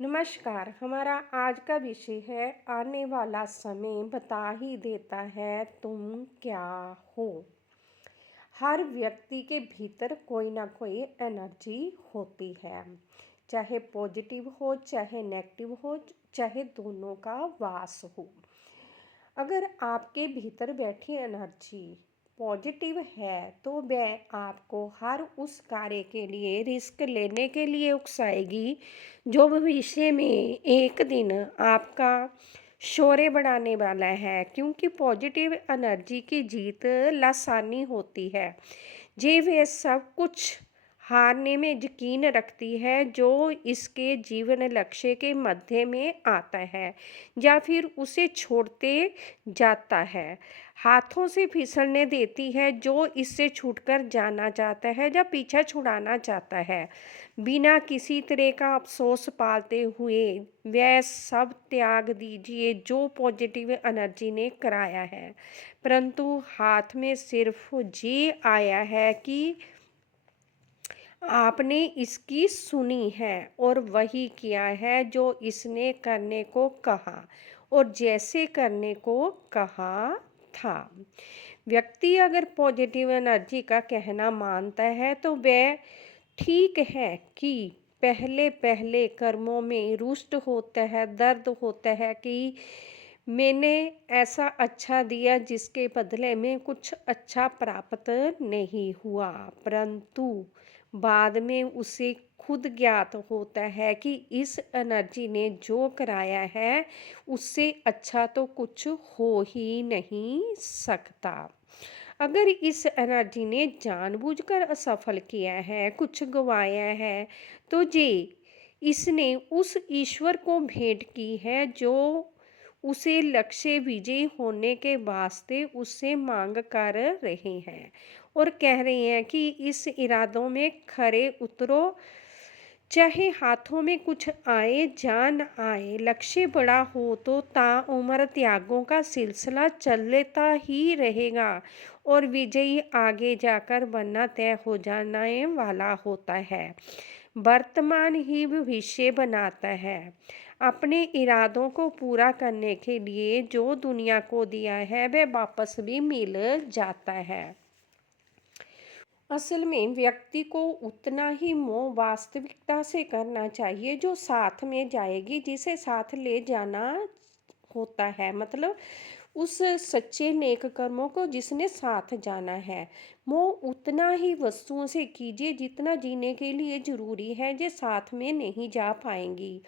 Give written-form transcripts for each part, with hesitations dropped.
नमस्कार। हमारा आज का विषय है आने वाला समय बता ही देता है तुम क्या हो। हर व्यक्ति के भीतर कोई ना कोई एनर्जी होती है, चाहे पॉजिटिव हो चाहे नेगेटिव हो, चाहे दोनों का वास हो। अगर आपके भीतर बैठी एनर्जी पॉजिटिव है तो वह आपको हर उस कार्य के लिए रिस्क लेने के लिए उकसाएगी जो भविष्य में एक दिन आपका शौर्य बढ़ाने वाला है, क्योंकि पॉजिटिव एनर्जी की जीत लासानी होती है। जे वे सब कुछ हारने में यकीन रखती है जो इसके जीवन लक्ष्य के मध्य में आता है या फिर उसे छोड़ते जाता है, हाथों से फिसलने देती है जो इससे छूटकर जाना चाहता है या पीछा छुड़ाना चाहता है। बिना किसी तरह का अफसोस पालते हुए वह सब त्याग दीजिए जो पॉजिटिव एनर्जी ने कराया है, परंतु हाथ में सिर्फ ये आया है कि आपने इसकी सुनी है और वही किया है जो इसने करने को कहा और जैसे करने को कहा था। व्यक्ति अगर पॉजिटिव एनर्जी का कहना मानता है तो वह ठीक है कि पहले पहले कर्मों में रुष्ट होता है, दर्द होता है कि मैंने ऐसा अच्छा दिया जिसके बदले में कुछ अच्छा प्राप्त नहीं हुआ, परंतु बाद में उसे खुद ज्ञात होता है कि इस एनर्जी ने जो कराया है उससे अच्छा तो कुछ हो ही नहीं सकता। अगर इस एनर्जी ने जानबूझकर असफल किया है, कुछ गंवाया है, तो जी इसने उस ईश्वर को भेंट की है जो उसे लक्ष्य विजयी होने के वास्ते उससे मांग कर रहे हैं और कह रहे हैं कि इस इरादों में खरे उतरो, चाहे हाथों में कुछ आए जान आए। लक्ष्य बड़ा हो तो ताउम्र त्यागों का सिलसिला चलता ही रहेगा और विजयी आगे जाकर बनना तय हो जाने वाला होता है। वर्तमान ही भविष्य बनाता है। अपने इरादों को पूरा करने के लिए जो दुनिया को दिया है वह वापस भी मिल जाता है। असल में व्यक्ति को उतना ही मोह वास्तविकता से करना चाहिए जो साथ में जाएगी, जिसे साथ ले जाना होता है, मतलब उस सच्चे नेक कर्मों को जिसने साथ जाना है। मोह उतना ही वस्तुओं से कीजिए जितना जीने के लिए जरूरी है, जो साथ में नहीं जा पाएंगी।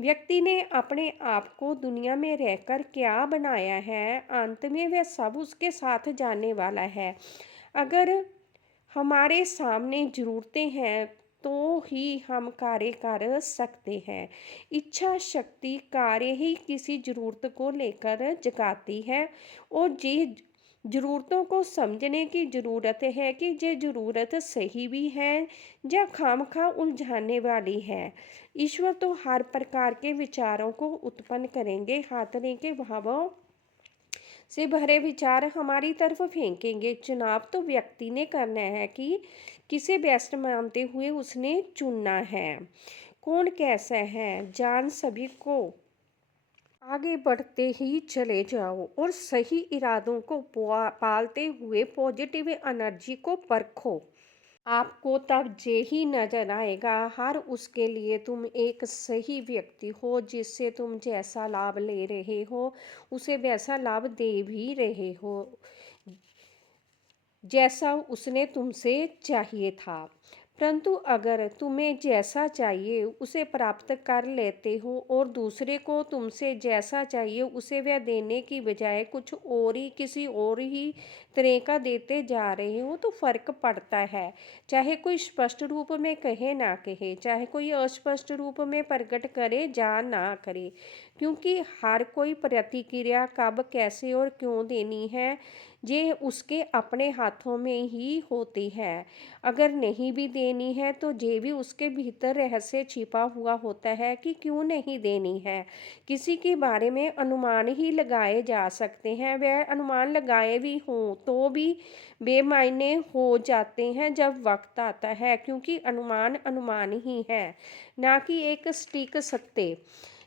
व्यक्ति ने अपने आप को दुनिया में रहकर क्या बनाया है, अंत में वह सब उसके साथ जाने वाला है। अगर हमारे सामने ज़रूरतें हैं तो ही हम कार्य कर सकते हैं। इच्छा शक्ति कार्य ही किसी ज़रूरत को लेकर जगाती है और ये ज़रूरतों को समझने की ज़रूरत है कि ये ज़रूरत सही भी है या खामखा उलझाने वाली है। ईश्वर तो हर प्रकार के विचारों को उत्पन्न करेंगे, हाथने के भावों से भरे विचार हमारी तरफ फेंकेंगे। चुनाव तो व्यक्ति ने करना है कि किसे बेस्ट मानते हुए उसने चुनना है। कौन कैसा है जान सभी को आगे बढ़ते ही चले जाओ और सही इरादों को पालते हुए पॉजिटिव एनर्जी को परखो। आपको तब जे ही नजर आएगा हर उसके लिए तुम एक सही व्यक्ति हो, जिससे तुम जैसा लाभ ले रहे हो उसे वैसा लाभ दे भी रहे हो जैसा उसने तुमसे चाहिए था। परंतु अगर तुम्हें जैसा चाहिए उसे प्राप्त कर लेते हो और दूसरे को तुमसे जैसा चाहिए उसे वह देने की बजाय कुछ और ही किसी और ही तरह का देते जा रहे हो तो फर्क पड़ता है। चाहे कोई स्पष्ट रूप में कहे ना कहे, चाहे कोई अस्पष्ट रूप में प्रकट करे या ना करे, क्योंकि हर कोई प्रतिक्रिया कब कैसे और क्यों देनी है ये उसके अपने हाथों में ही होती है। अगर नहीं भी देनी है तो ये भी उसके भीतर रहस्य छिपा हुआ होता है कि क्यों नहीं देनी है। किसी के बारे में अनुमान ही लगाए जा सकते हैं, वह अनुमान लगाए भी हों तो भी बेमायने हो जाते हैं जब वक्त आता है, क्योंकि अनुमान अनुमान ही है, ना कि एक सटीक सत्य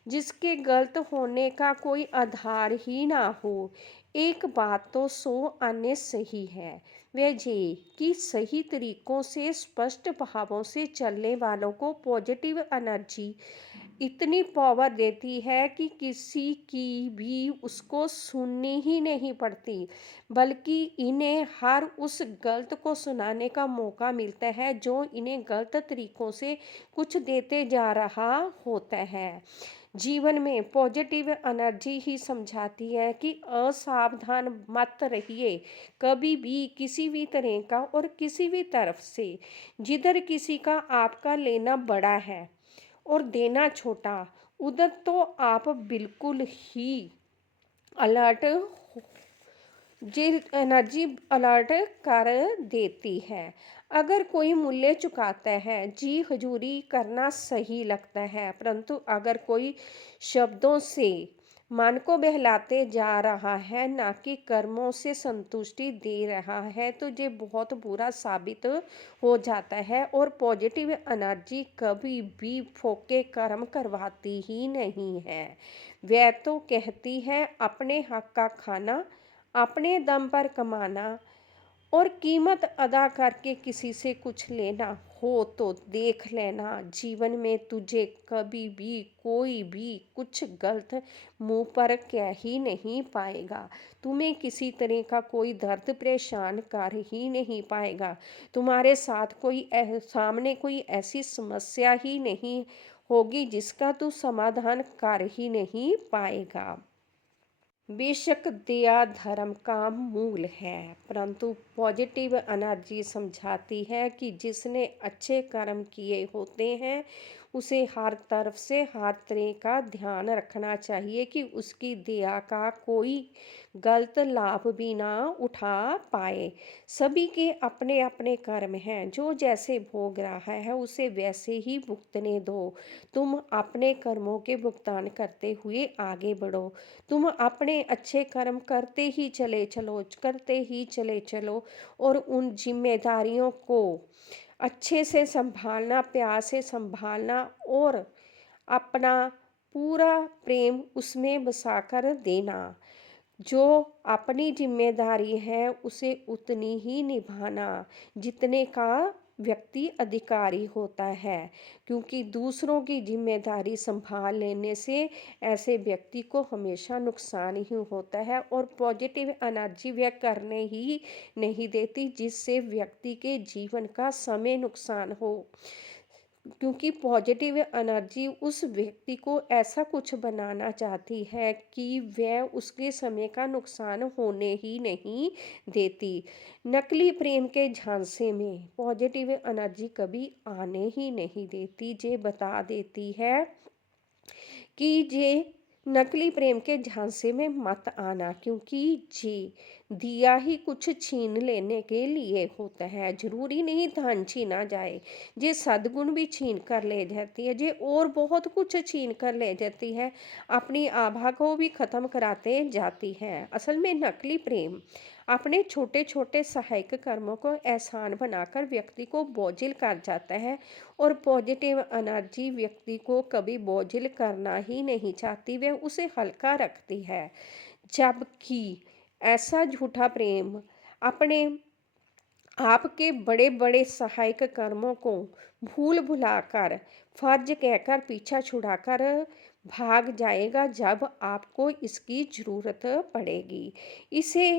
जिसके गलत होने का कोई आधार ही ना हो। एक बात तो सौ आने सही है, वह ये कि सही तरीकों से स्पष्ट भावों से चलने वालों को पॉजिटिव एनर्जी इतनी पावर देती है कि किसी की भी उसको सुननी ही नहीं पड़ती, बल्कि इन्हें हर उस गलत को सुनाने का मौका मिलता है जो इन्हें गलत तरीकों से कुछ देते जा रहा होता है। जीवन में पॉजिटिव एनर्जी ही समझाती है कि असावधान मत रहिए कभी भी किसी भी तरह का और किसी भी तरफ से। जिधर किसी का आपका लेना बड़ा है और देना छोटा, उधर तो आप बिल्कुल ही अलर्ट ये एनर्जी अलर्ट कर देती है। अगर कोई मूल्य चुकाता है जी हजूरी करना सही लगता है, परंतु अगर कोई शब्दों से मन को बहलाते जा रहा है ना कि कर्मों से संतुष्टि दे रहा है तो ये बहुत बुरा साबित हो जाता है। और पॉजिटिव एनर्जी कभी भी फोके कर्म करवाती ही नहीं है, वह तो कहती है अपने हक का खाना, अपने दम पर कमाना और कीमत अदा करके किसी से कुछ लेना हो तो देख लेना। जीवन में तुझे कभी भी कोई भी कुछ गलत मुंह पर कह ही नहीं पाएगा, तुम्हें किसी तरह का कोई दर्द परेशान कर ही नहीं पाएगा, तुम्हारे साथ सामने कोई ऐसी समस्या ही नहीं होगी जिसका तू समाधान कर ही नहीं पाएगा। बेशक दया धर्म का मूल है, परंतु पॉजिटिव एनर्जी समझाती है कि जिसने अच्छे कर्म किए होते हैं उसे हर तरफ से हर तरह का ध्यान रखना चाहिए कि उसकी दया का कोई गलत लाभ भी ना उठा पाए। सभी के अपने अपने कर्म हैं, जो जैसे भोग रहा है उसे वैसे ही भुगतने दो। तुम अपने कर्मों के भुगतान करते हुए आगे बढ़ो, तुम अपने अच्छे कर्म करते ही चले चलो और उन जिम्मेदारियों को अच्छे से संभालना, प्यार से संभालना और अपना पूरा प्रेम उसमें बसाकर देना। जो अपनी जिम्मेदारी है उसे उतनी ही निभाना जितने का व्यक्ति अधिकारी होता है, क्योंकि दूसरों की जिम्मेदारी संभाल लेने से ऐसे व्यक्ति को हमेशा नुकसान ही होता है और पॉजिटिव एनर्जी वह करने ही नहीं देती जिससे व्यक्ति के जीवन का समय नुकसान हो, क्योंकि पॉजिटिव एनर्जी उस व्यक्ति को ऐसा कुछ बनाना चाहती है कि वह उसके समय का नुकसान होने ही नहीं देती। नकली प्रेम के झांसे में पॉजिटिव एनर्जी कभी आने ही नहीं देती, जे बता देती है कि ये नकली प्रेम के झांसे में मत आना, क्योंकि ये दिया ही कुछ छीन लेने के लिए होता है। जरूरी नहीं धन छीना जाए, ये सद्गुण भी छीन कर ले जाती है, ये और बहुत कुछ छीन कर ले जाती है, अपनी आभा को भी खत्म कराते जाती है। असल में नकली प्रेम अपने छोटे छोटे सहायक कर्मों को एहसान बनाकर व्यक्ति को बोझिल कर जाता है और पॉजिटिव एनर्जी व्यक्ति को कभी बोझिल करना ही नहीं चाहती, वह उसे हल्का रखती है। जबकि ऐसा झूठा प्रेम अपने आपके बड़े बड़े सहायक कर्मों को भूल भुलाकर फर्ज कहकर पीछा छुड़ाकर भाग जाएगा जब आपको इसकी ज़रूरत पड़ेगी। इसे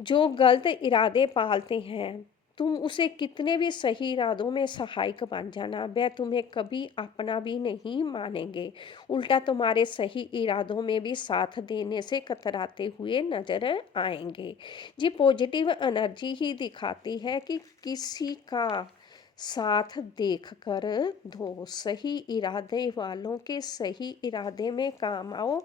जो गलत इरादे पालते हैं, तुम उसे कितने भी सही इरादों में सहायक बन जाना, वह तुम्हें कभी अपना भी नहीं मानेंगे, उल्टा तुम्हारे सही इरादों में भी साथ देने से कतराते हुए नजर आएंगे। ये पॉजिटिव एनर्जी ही दिखाती है कि किसी का साथ देखकर दो। सही इरादे वालों के सही इरादे में काम आओ,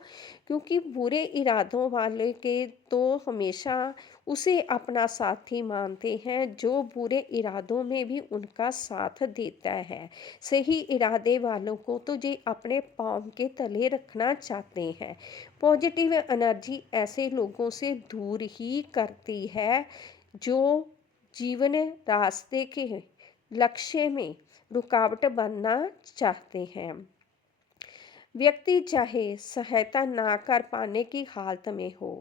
क्योंकि बुरे इरादों वाले के तो हमेशा उसे अपना साथी मानते हैं जो बुरे इरादों में भी उनका साथ देता है। सही इरादे वालों को तो ये अपने पाँव के तले रखना चाहते हैं। पॉजिटिव एनर्जी ऐसे लोगों से दूर ही करती है जो जीवन रास्ते के लक्ष्य में रुकावट बनना चाहते हैं। व्यक्ति चाहे सहायता ना कर पाने की हालत में हो,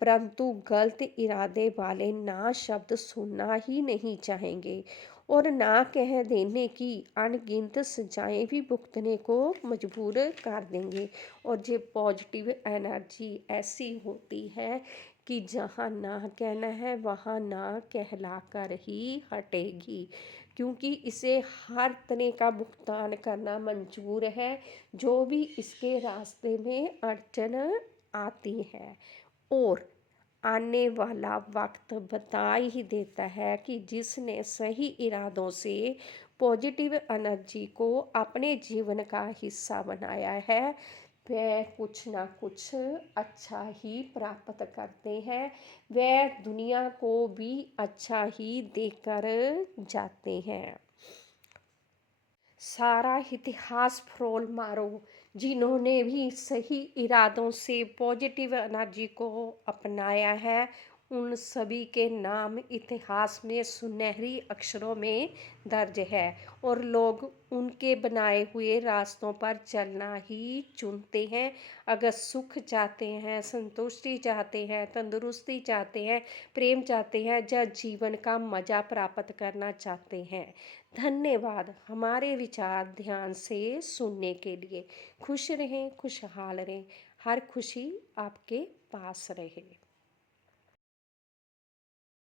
परंतु गलत इरादे वाले ना शब्द सुनना ही नहीं चाहेंगे और ना कह देने की अनगिनत सजाएं भी भुगतने को मजबूर कर देंगे। और ये पॉजिटिव एनर्जी ऐसी होती है कि जहाँ ना कहना है वहाँ ना कहलाकर ही हटेगी, क्योंकि इसे हर तरह का भुगतान करना मंजूर है जो भी इसके रास्ते में अड़चन आती है। और आने वाला वक्त बता ही देता है कि जिसने सही इरादों से पॉजिटिव एनर्जी को अपने जीवन का हिस्सा बनाया है, वह कुछ ना कुछ अच्छा ही प्राप्त करते हैं। वह दुनिया को भी अच्छा ही देकर जाते हैं। सारा इतिहास फरोल मारो, जिन्होंने भी सही इरादों से पॉजिटिव एनर्जी को अपनाया है, उन सभी के नाम इतिहास में सुनहरी अक्षरों में दर्ज है। और लोग उनके बनाए हुए रास्तों पर चलना ही चुनते हैं। अगर सुख चाहते हैं, संतुष्टि चाहते हैं, तंदुरुस्ती चाहते हैं, प्रेम चाहते हैं या जीवन का मज़ा प्राप्त करना चाहते हैं। धन्यवाद हमारे विचार ध्यान से सुनने के लिए। खुश रहें, खुशहाल रहें, हर खुशी आपके पास रहे।